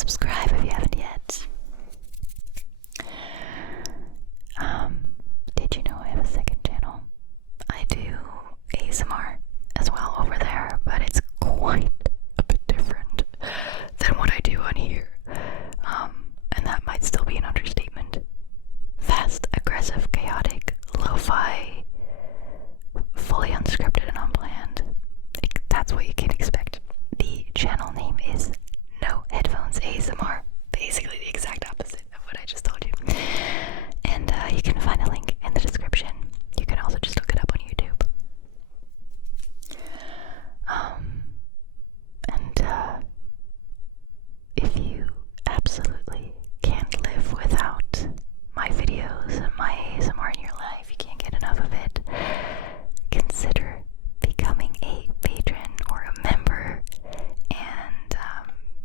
subscribe if you haven't yet. Did you know I have a second channel? I do ASMR as well over there, but it's quite a bit different than what I do on here. And that might still be an understatement. Fast, aggressive, chaotic, lo-fi, fully unscripted and unplanned. That's what you can expect. The channel name is No Headphones ASMR. Basically the exact opposite of what I just told you. And you can find a link in the description. You can also just look it up on YouTube. If you absolutely can't live without my videos and my ASMR in your life, you can't get enough of it, consider becoming a patron or a member and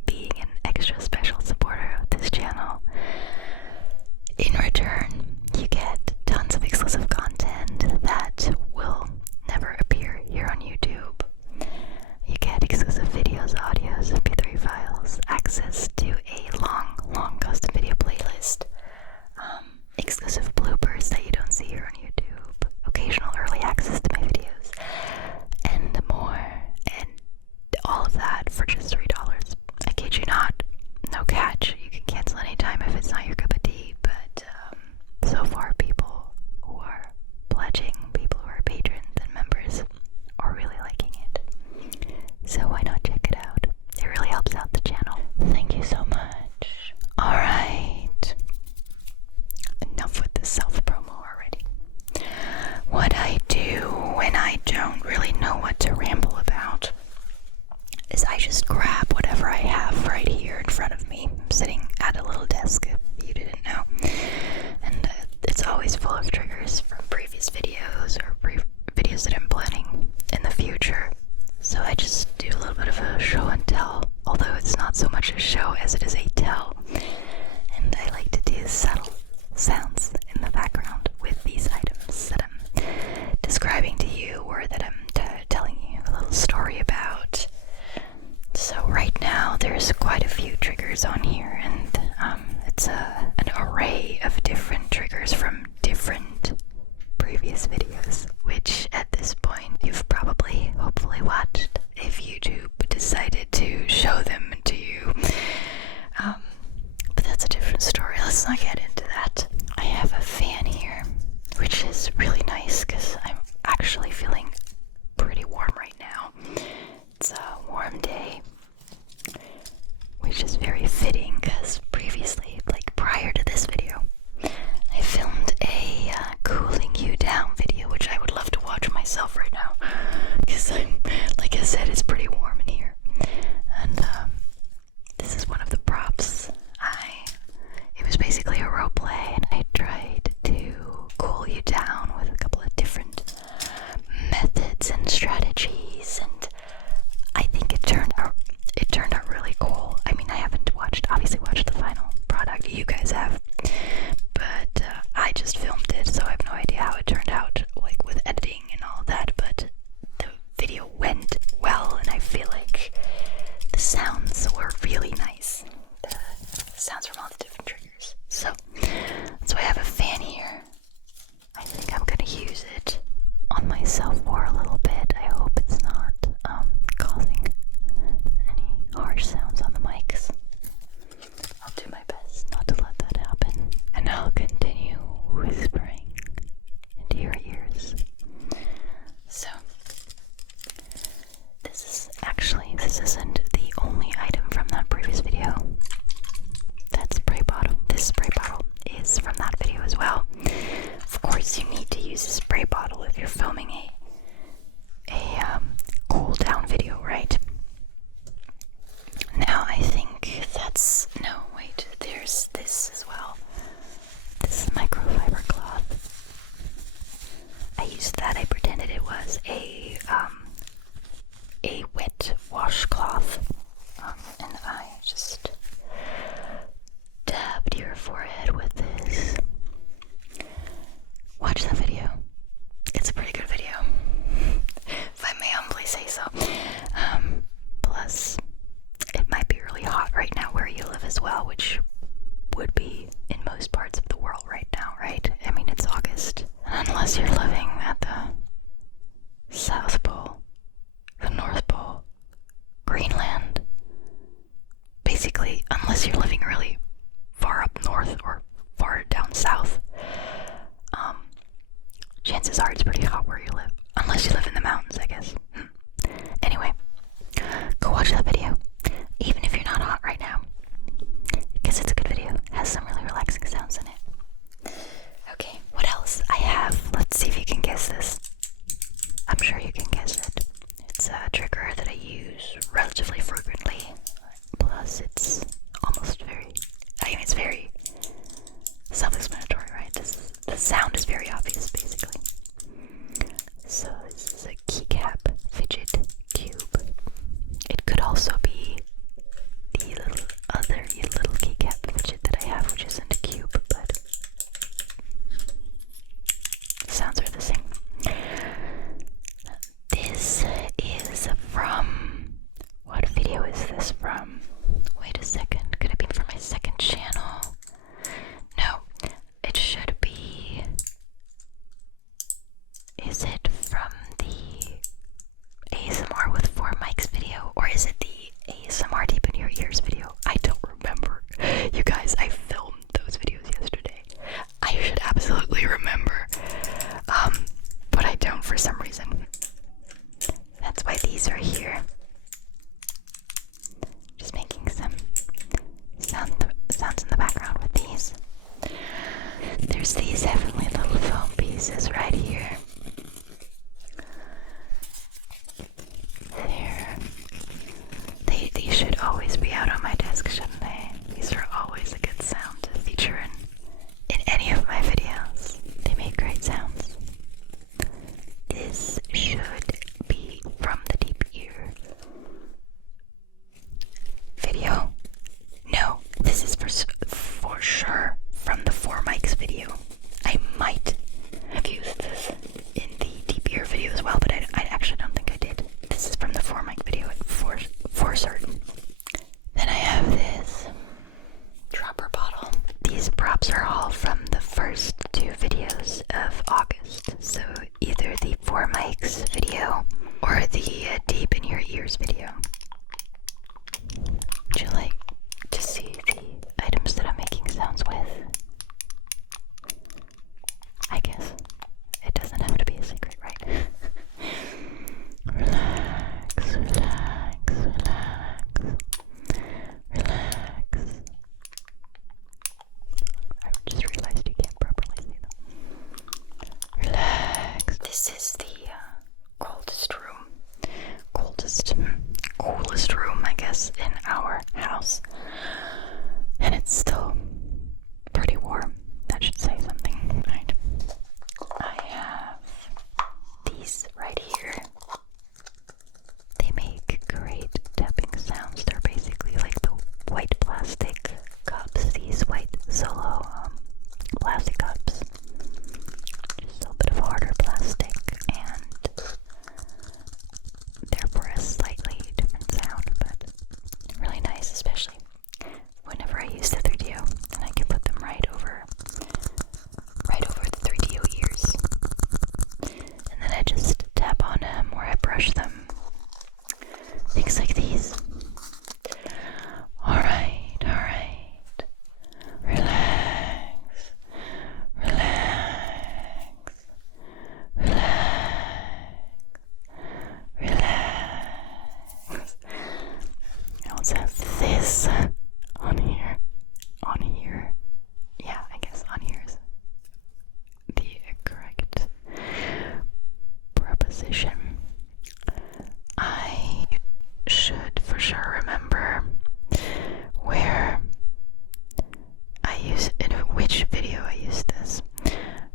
being an extra special supporter of this channel. In return, you get tons of exclusive content that will never appear here on YouTube. You get exclusive videos, audios, MP3 files, access to a long custom video playlist, exclusive bloopers that you don't see here on YouTube, occasional early access to my videos, and more, and all of that for just $3. I kid you not, no catch. You can cancel anytime if it's not your cup of tea, but so far people who are pledging, people who are patrons and members are really liking it. So why not check it out? It really helps out the channel. Thank you so much. Alright. Enough with the self-promo already. What I do when I don't really know what to ramble about is I just grab whatever I have right here in front of me. I'm sitting at a little desk, if you didn't know. And it's always full of triggers from previous videos or videos that I'm planning in the future. So I just do a little bit of a show and tell, although it's not so much a show as it is a tell. And I like to do subtle sounds in the background with these items that I'm describing to you or that I'm telling you a little story about. So right now there's quite a few triggers on here, and it's an array of different triggers from different previous videos, which at this point you've probably hopefully watched if YouTube decided to show them to you. But that's a different story. Let's not get into that. I have a fan here, which is really nice because I'm actually feeling pretty warm right now. It's a warm day, which is very fitting because previously, like prior to this video, I filmed a cooling you down video, which I would love to watch myself right now because like I said, it's pretty warm in here. And this is one of the props. It was basically a role play, and I tried to cool you down with a couple of different methods and strategies, and I think it turned out really cool. I mean, I haven't obviously watched the final product. You guys have, but I just filmed it, so I have no idea how it turned out, like with editing and all that. But the video went well, and I feel like the sounds were really nice. The sounds from all the different triggers. So I have a fan here. I think I'm gonna use it on myself for a little bit. I hope it's not causing any harsh sounds on the mics. I'll do my best not to let that happen, and I'll continue whispering into your ears. So this isn't the only item from that previous video. That spray bottle. This spray bottle is from that video as well. Of course, you need to use a spray bottle if you're filming a cool down video, right? Now I live as well, which would be in most parts of the world right now, right? I mean, it's August. Unless you're living at the South Pole, the North Pole, Greenland. Basically, unless you're living really far up north or far down south, chances are it's pretty hot where you live. Unless you live in the mountains, I guess. Anyway, go watch that video, even if you're not hot right now, because it's a good video. It has some really relaxing sounds in it. Okay, what else I have? Let's see if you can guess this. I'm sure you can guess it. It's a trigger that I use relatively frequently. Plus, it's almost it's very self-explanatory, right? The sound is very obvious, basically. So this is a keycap fidget cube. It could also be the little keycap fidget that I have, which isn't a cube, but sounds are the same. This is from, what video is this from? Wait a second, could it be from my second channel? No, it should be. Is it from the ASMR with 4 mics video, or is it the ASMR deep in your ears video? I don't remember. You guys, I filmed those videos yesterday. I should absolutely remember. But I don't for some reason. That's why these are here. Just making some sounds in the background with these. There's these heavenly little foam pieces right here. There. They should always be out on my desk, shouldn't they? These are always a good sound to feature in any of my videos. They make great sounds. This should be from the deep ear video. No, this is for sure from the 4 mics video. I might have used this in the deep ear video as well, but I actually don't think I did. This is from the 4 mic video for certain. Then I have this dropper bottle. These props are all from the first 2 videos of August. So either the 4 mics video or the deep in your ears video. Would you like to see the items that I'm making sounds with? I guess it doesn't have to be a secret, right? Relax, relax, relax, relax. I just realized you can't properly see them. Relax. This is the coolest room, I guess, in our house. And it's still pretty warm. That should say something, right? I have these right here. They make great tapping sounds. They're basically like the white plastic cups, these white solo plastic cups. Just a bit of harder plastic, and therefore a slightly different sound, but really nice, especially whenever I use the 3DO, and I can put them right over the 3DO ears, and then I just tap on them or I brush them, things like these. Alright, relax, relax, relax. I also have this on here. Yeah, I guess on here is the correct preposition. I should for sure remember where in which video I used this.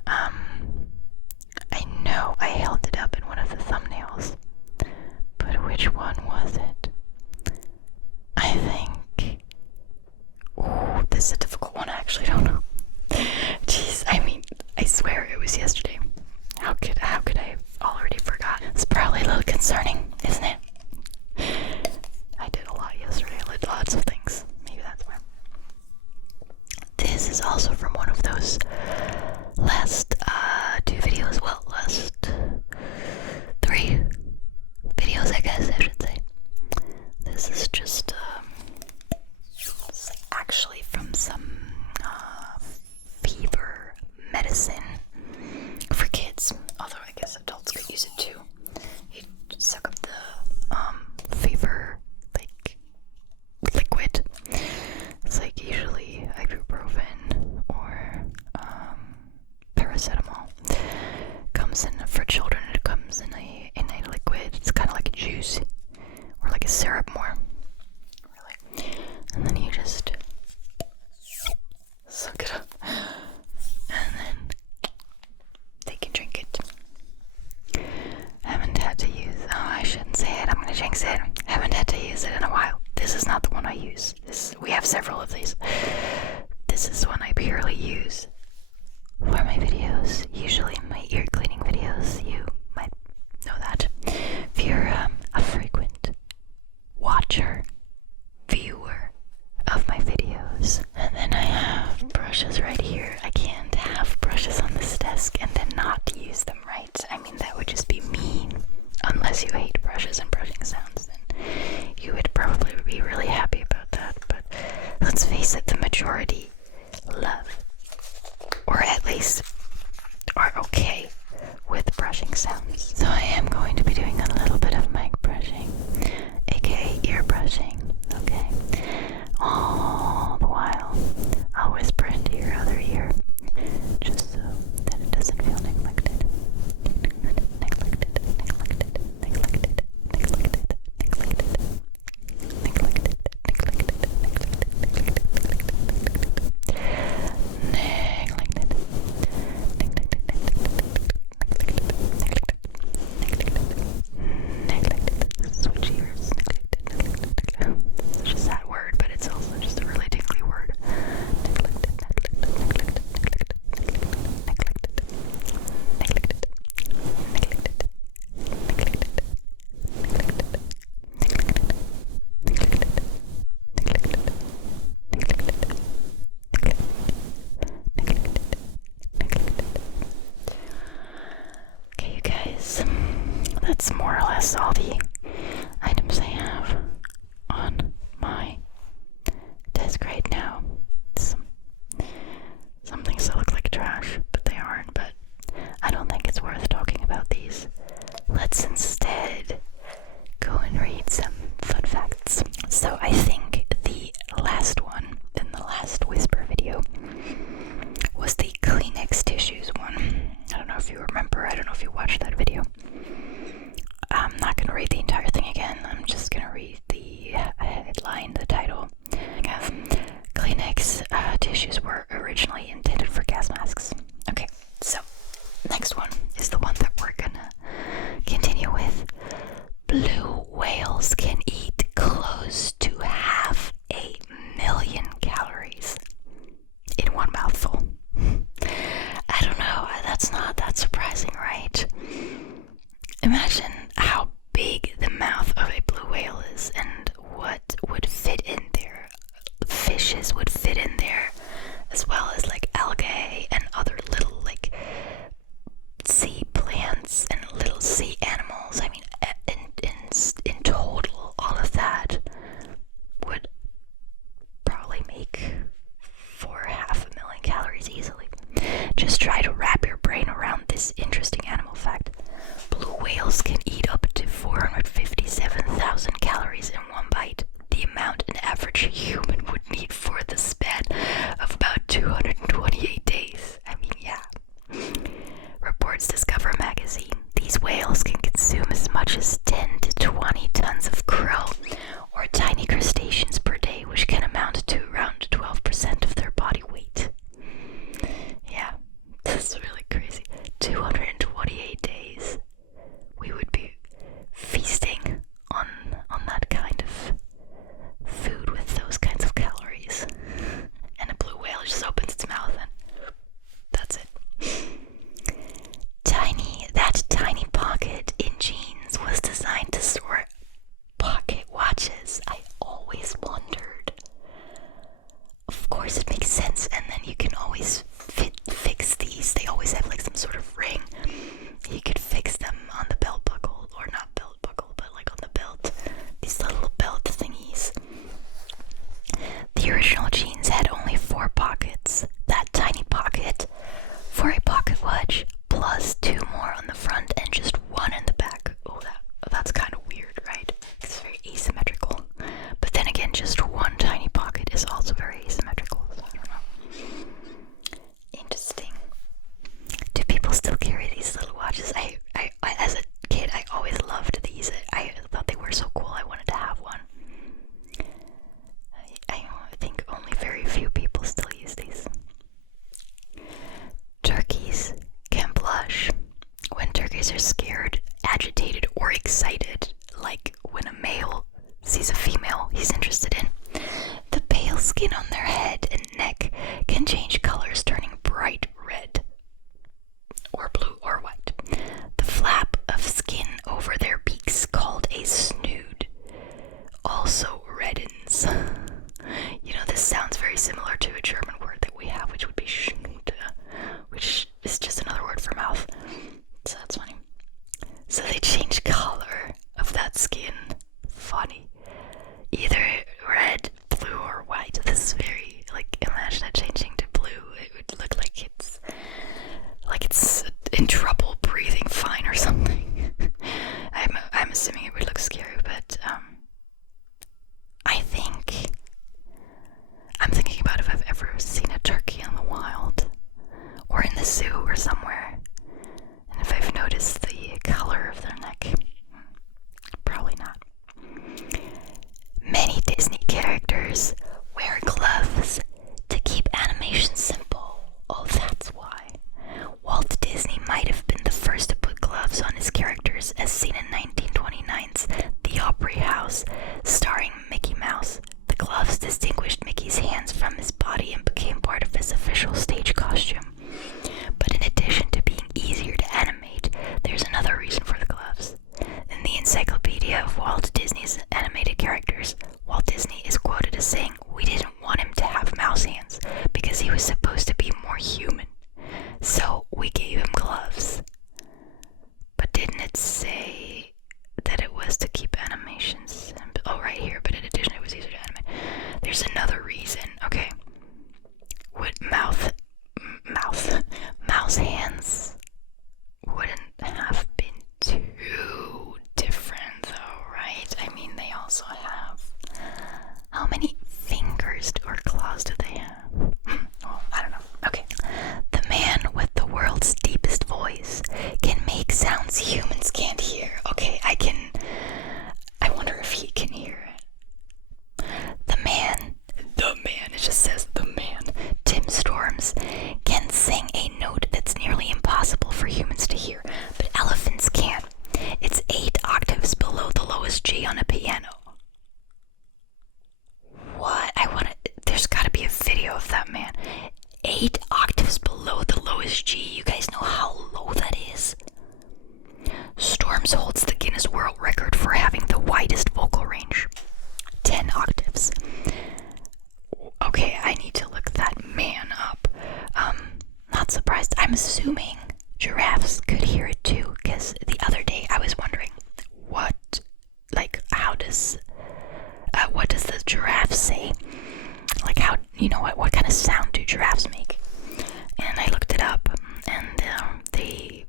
I know I held it up in one of the thumbnails, but which one was it? I think also from one of those last last 3 videos, I guess I should say. This is just it's actually from some fever medicine for kids, although I guess adults could use it too. You suck up the fever like liquid. It's like usually ibuprofen or paracetamol. Comes in for children. It comes in a liquid. It's kind of like a juice or like a syrup more, really. And then you just suck it up, and then they can drink it. Haven't had to use. Oh, I shouldn't say it. I'm gonna jinx it. Haven't had to use it in a while. This is not the one I use. We have several of these. This is one I purely use for my videos. Usually my ear cleaning videos. You might know that if you're a frequent watcher, viewer of my videos. And then I have brushes right here. I can't have brushes on this desk and then not use them, right? I mean, that would just be mean. Unless you hate brushes and brushing sounds, then you would probably be really happy about that. But let's face it, the majority love, or at least are okay with brushing sounds. So I am going to be doing a little bit of mic brushing, aka ear brushing, okay? All the while, I'll whisper into your other ear, just so that it doesn't feel neglected. Switch ears. It's just that word, but it's also just a really tingly word. Okay, you guys, that's more or less all the items I have on my desk right now. Some things that look like trash, but they aren't, but I don't think it's worth talking about these. Let's instead go and read some fun facts. So I think the last one in the last whisper video was the Kleenex tissues one. I don't know if you remember, I don't know if you watched that video. I'm not going to read the entire thing again. I'm just going to read the headline, the title. Kleenex tissues were originally intended for gas masks. Okay, so next one is the one that we're going to continue with. Blue whales can eat close to 500,000 calories in one mouthful. I don't know, that's not that surprising, right? Imagine how big the mouth of a blue whale is and what would fit in there. Fishes would fit in there, as well as like algae and other The original jeans had only 4 pockets. That tiny pocket for a pocket watch, plus 2 more on the front and just 1 in the back. Oh, that's kind of weird, right? It's very asymmetrical. But then again, just 1 tiny pocket is also very asymmetrical. So I don't know. Interesting. Do people still carry these little watches? I as a kid, I always loved these. I thought they were so cool. I wanted to have one. I think only very few people still use these. Turkeys can blush. When turkeys are scared, agitated, or excited, like when a male sees a female he's interested in, the pale skin on their head and neck can change colors, turning bright red or blue or white. The flap of skin over their beaks, called a snood, also reddens. You know, this sounds very similar to a German word that we have, which would be Schnute, which is just another word for mouth. So that's funny. So they change color of that skin. Funny. Either red, blue, or white. This is very, imagine it changing to blue. It would look like it's in trouble breathing fine or something. I'm assuming it would look scary, but I'm thinking about if I've ever seen a turkey in the wild or in the zoo or somewhere, and if I've noticed the color of their neck. Probably not. Many Disney characters wear gloves to keep animation simple. Oh, that's why. Walt Disney might have been the first to put gloves on his characters, as seen in 1929's The Opry House, starring Mickey Mouse. The gloves distinguished Mickey's hands from his body and became part of his official stage costume. But in addition to being easier to animate, there's another reason for the gloves. In the Encyclopedia of Walt Disney's Animated Characters, Walt Disney is quoted as saying, "We didn't want him to have mouse hands because he was supposed to be more human. So we gave him gloves." But didn't it say that it was to keep animations simple? Oh, right here, but in addition it was easier to animate. There's another reason. Okay. Would mouse hands wouldn't have been too different though, right? I mean, they also have, how many fingers or claws do they have? Well, I don't know. Okay. The man with the world's deepest voice can make sounds humans can't hear. Okay, I wonder if he can hear it. The man, it just says the man, Tim Storms, can sing a note that's nearly impossible for humans to hear, but elephants can. It's 8 octaves below the lowest G on a piano. What? There's gotta be a video of that man. 8 octaves below the lowest G. You guys know how low that is? Storms holds the Guinness World Record for having the widest vocal range. 10 octaves. Okay, I need to look that man up. Not surprised. I'm assuming giraffes could hear it too, because the other day I was wondering what does the giraffe say? What kind of sound do giraffes make? And I looked it up, and they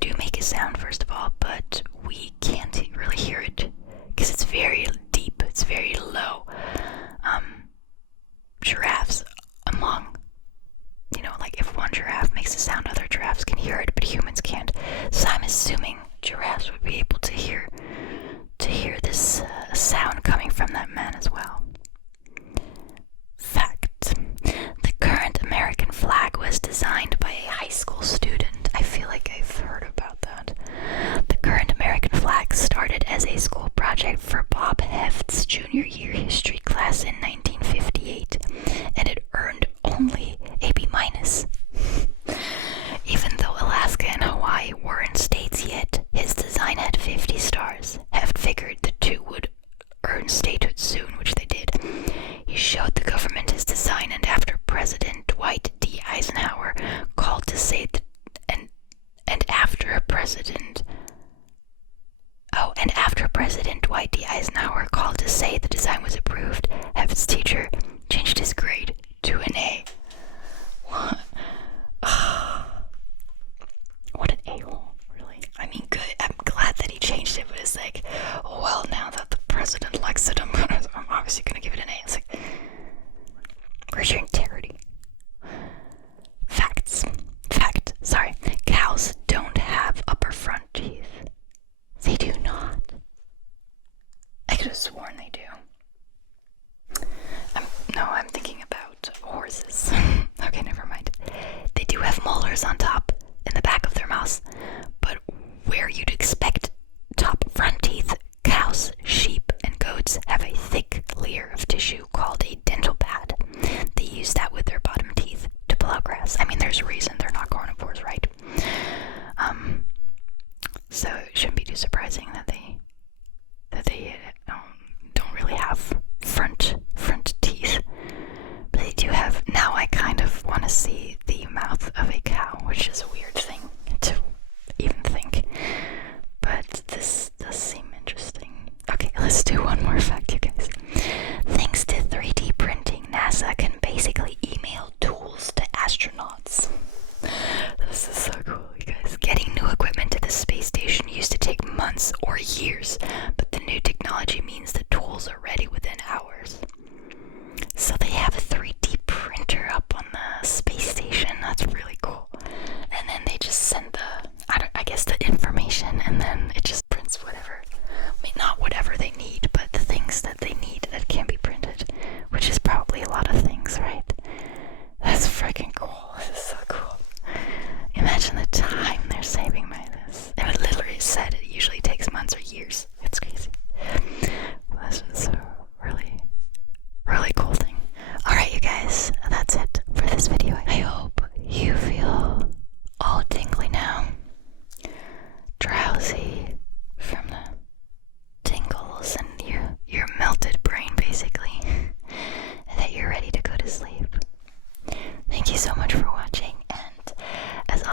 do make a sound, first of all, but we can't really hear it because it's very deep, it's very low. Giraffes, if one giraffe makes a sound, other giraffes can hear it, but humans can't. So I'm assuming giraffes would be able to hear this sound coming from that man as well. Fact: the current American flag was designed by a high school student. I feel like I've heard about that. The current American flag started as a school project for Bob Heft's junior year history class in 1958, and it earned only a B-. Even though Alaska and Hawaii weren't states yet, his design had 50 stars. Heft figured the two would earn statehood soon, which they did. He showed the government his design, and after President Dwight D. Eisenhower called to say President Dwight D. Eisenhower called to say the design was approved, Heft's teacher changed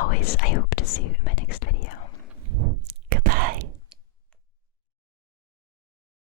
always, I hope to see you in my next